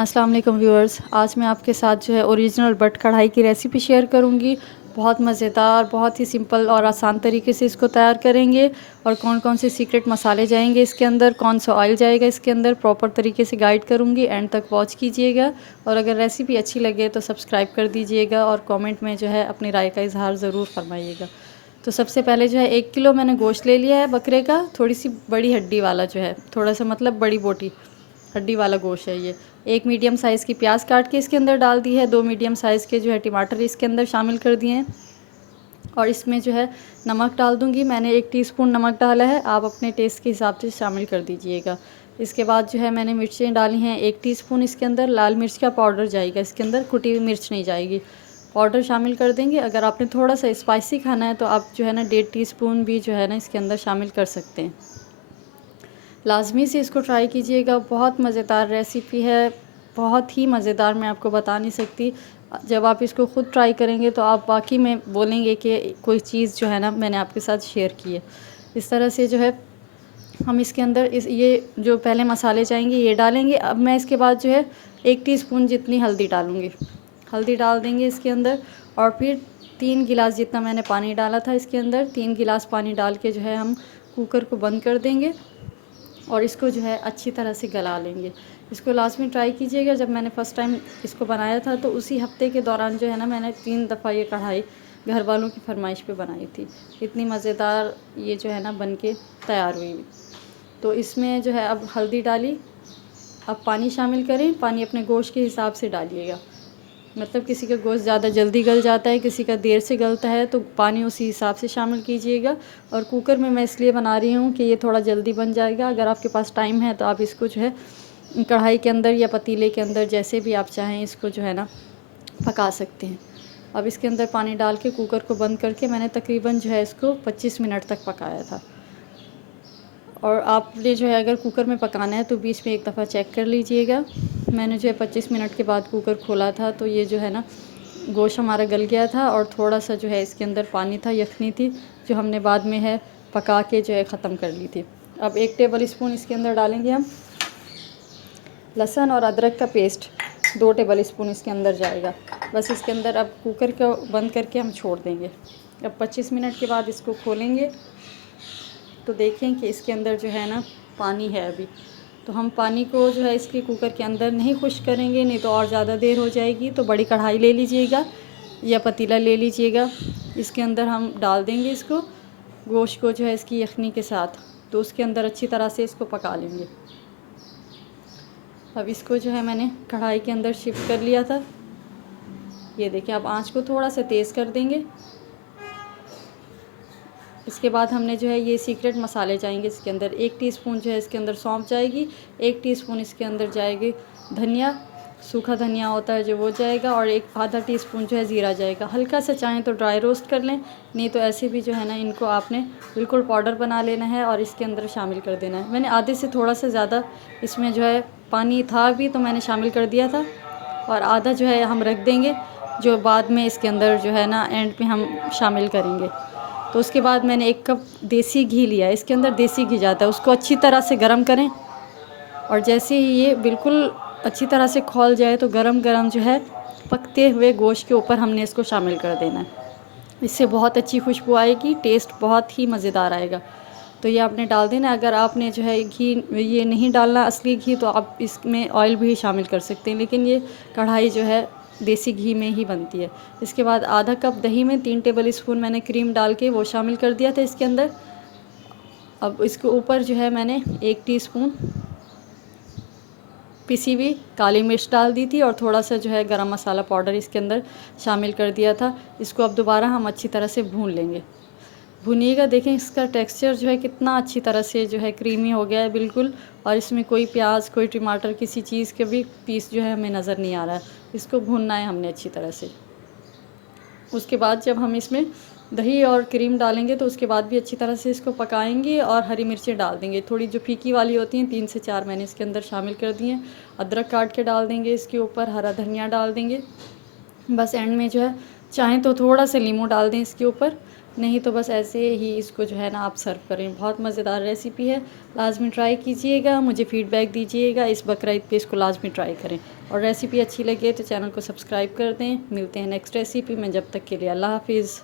अस्सलाम वालेकुम व्यूअर्स। आज मैं आपके साथ जो है ओरिजिनल बट कढ़ाई की रेसिपी शेयर करूंगी। बहुत मज़ेदार, बहुत ही सिंपल और आसान तरीके से इसको तैयार करेंगे। और कौन कौन से सीक्रेट मसाले जाएंगे इसके अंदर, कौन सा ऑयल जाएगा इसके अंदर, प्रॉपर तरीके से गाइड करूंगी। एंड तक वॉच कीजिएगा। और अगर रेसिपी अच्छी लगे तो सब्सक्राइब कर दीजिएगा और कॉमेंट में जो है अपनी राय का इजहार ज़रूर फरमाइएगा। तो सबसे पहले जो है 1 किलो मैंने गोश्त ले लिया है बकरे का। थोड़ी सी बड़ी हड्डी वाला जो है, थोड़ा सा मतलब बड़ी बोटी हड्डी वाला गोश्त है ये। एक मीडियम साइज़ की प्याज काट के इसके अंदर डाल दी है। 2 मीडियम साइज़ के जो है टमाटर इसके अंदर शामिल कर दिए हैं। और इसमें जो है नमक डाल दूंगी। मैंने 1 टीस्पून नमक डाला है, आप अपने टेस्ट के हिसाब से शामिल कर दीजिएगा। इसके बाद जो है मैंने मिर्चें डाली हैं 1 टीस्पून। इसके अंदर लाल मिर्च का पाउडर जाएगा, इसके अंदर कुटी हुई मिर्च नहीं जाएगी। पाउडर शामिल कर देंगे। अगर आपने थोड़ा सा स्पाइसी खाना है तो आप जो है ना 1.5 टीस्पून भी जो है ना इसके अंदर शामिल कर सकते हैं। लाज़मी से इसको ट्राई कीजिएगा, बहुत मज़ेदार रेसिपी है, बहुत ही मज़ेदार, मैं आपको बता नहीं सकती। जब आप इसको ख़ुद ट्राई करेंगे तो आप वाकई में बोलेंगे कि कोई चीज़ जो है ना मैंने आपके साथ शेयर की है। इस तरह से जो है हम इसके अंदर ये जो पहले मसाले जाएंगे ये डालेंगे। अब मैं इसके बाद जो है 1 टीस्पून जितनी हल्दी डालूँगी। हल्दी डाल देंगे इसके अंदर। और फिर 3 गिलास जितना मैंने पानी डाला था इसके अंदर, 3 गिलास पानी डाल के जो है हम कुकर को बंद कर देंगे। और इसको जो है अच्छी तरह से गला लेंगे। इसको लास्ट में ट्राई कीजिएगा। जब मैंने फ़र्स्ट टाइम इसको बनाया था तो उसी हफ्ते के दौरान जो है ना मैंने 3 दफ़ा ये कढ़ाई घर वालों की फरमाइश पे बनाई थी। इतनी मज़ेदार ये जो है ना बन के तैयार हुई। तो इसमें जो है अब हल्दी डाली, अब पानी शामिल करें। पानी अपने गोश्त के हिसाब से डालिएगा। मतलब किसी का गोश्त ज़्यादा जल्दी गल जाता है, किसी का देर से गलता है, तो पानी उसी हिसाब से शामिल कीजिएगा। और कुकर में मैं इसलिए बना रही हूँ कि ये थोड़ा जल्दी बन जाएगा। अगर आपके पास टाइम है तो आप इसको जो है कढ़ाई के अंदर या पतीले के अंदर जैसे भी आप चाहें इसको जो है ना पका सकते हैं। अब इसके अंदर पानी डाल के कुकर को बंद करके मैंने तकरीबन जो है इसको 25 मिनट तक पकाया था। और आपने जो है अगर कुकर में पकाना है तो बीच में एक दफ़ा चेक कर लीजिएगा। मैंने जो है 25 मिनट के बाद कुकर खोला था तो ये जो है ना गोश्त हमारा गल गया था। और थोड़ा सा जो है इसके अंदर पानी था, यखनी थी, जो हमने बाद में है पका के जो है ख़त्म कर ली थी। अब 1 टेबल स्पून इसके अंदर डालेंगे हम लहसुन और अदरक का पेस्ट। 2 टेबल स्पून इसके अंदर जाएगा। बस इसके अंदर अब कुकर को बंद करके हम छोड़ देंगे। अब 25 मिनट के बाद इसको खोलेंगे तो देखें कि इसके अंदर जो है ना पानी है अभी। तो हम पानी को जो है इसके कुकर के अंदर नहीं खुश्क करेंगे, नहीं तो और ज़्यादा देर हो जाएगी। तो बड़ी कढ़ाई ले लीजिएगा या पतीला ले लीजिएगा। इसके अंदर हम डाल देंगे इसको, गोश्त को जो है इसकी यखनी के साथ। तो उसके अंदर अच्छी तरह से इसको पका लेंगे। अब इसको जो है मैंने कढ़ाई के अंदर शिफ्ट कर लिया था। ये देखिए, अब आँच को थोड़ा सा तेज़ कर देंगे। इसके बाद हमने जो है ये सीक्रेट मसाले जाएंगे इसके अंदर। 1 टीस्पून जो है इसके अंदर सौंफ जाएगी, 1 टीस्पून इसके अंदर जाएगी धनिया, सूखा धनिया होता है जो वो जाएगा। और आधा टीस्पून जो है ज़ीरा जाएगा। हल्का सा चाहें तो ड्राई रोस्ट कर लें, नहीं तो ऐसे भी जो है ना इनको आपने बिल्कुल पाउडर बना लेना है और इसके अंदर शामिल कर देना है। मैंने आधे से थोड़ा सा ज़्यादा इसमें जो है पानी था भी तो मैंने शामिल कर दिया था। और आधा जो है हम रख देंगे, जो बाद में इसके अंदर जो है ना एंड में हम शामिल करेंगे। तो उसके बाद मैंने 1 कप देसी घी लिया है। इसके अंदर देसी घी जाता है। उसको अच्छी तरह से गरम करें। और जैसे ही ये बिल्कुल अच्छी तरह से खौल जाए तो गरम गरम जो है पकते हुए गोश्त के ऊपर हमने इसको शामिल कर देना है। इससे बहुत अच्छी खुशबू आएगी, टेस्ट बहुत ही मज़ेदार आएगा। तो ये आपने डाल देना। अगर आपने जो है घी ये नहीं डालना असली घी तो आप इसमें ऑयल भी शामिल कर सकते हैं, लेकिन ये कढ़ाई जो है देसी घी में ही बनती है। इसके बाद आधा कप दही में 3 टेबल स्पून मैंने क्रीम डाल के वो शामिल कर दिया था इसके अंदर। अब इसके ऊपर जो है मैंने 1 टीस्पून पिसी हुई काली मिर्च डाल दी थी और थोड़ा सा जो है गरम मसाला पाउडर इसके अंदर शामिल कर दिया था। इसको अब दोबारा हम अच्छी तरह से भून लेंगे। भुनिएगा, देखें इसका टेक्सचर जो है कितना अच्छी तरह से जो है क्रीमी हो गया है बिल्कुल। और इसमें कोई प्याज, कोई टमाटर, किसी चीज़ के भी पीस जो है हमें नज़र नहीं आ रहा है। इसको भूनना है हमने अच्छी तरह से। उसके बाद जब हम इसमें दही और क्रीम डालेंगे तो उसके बाद भी अच्छी तरह से इसको पकाएंगे। और हरी मिर्चें डाल देंगे, थोड़ी जो फीकी वाली होती हैं, 3 से 4 मैंने इसके अंदर शामिल कर दी हैं। अदरक काट के डाल देंगे इसके ऊपर, हरा धनिया डाल देंगे। बस एंड में जो है चाहें तो थोड़ा सा नींबू डाल दें इसके ऊपर। नहीं तो बस ऐसे ही इसको जो है ना आप सर्व करें। बहुत मज़ेदार रेसिपी है, लाज़मी ट्राई कीजिएगा, मुझे फ़ीडबैक दीजिएगा। इस बकरा ईद पे इसको लाज़मी ट्राई करें और रेसिपी अच्छी लगे तो चैनल को सब्सक्राइब कर दें। मिलते हैं नेक्स्ट रेसिपी में, जब तक के लिए अल्लाह हाफ़िज़।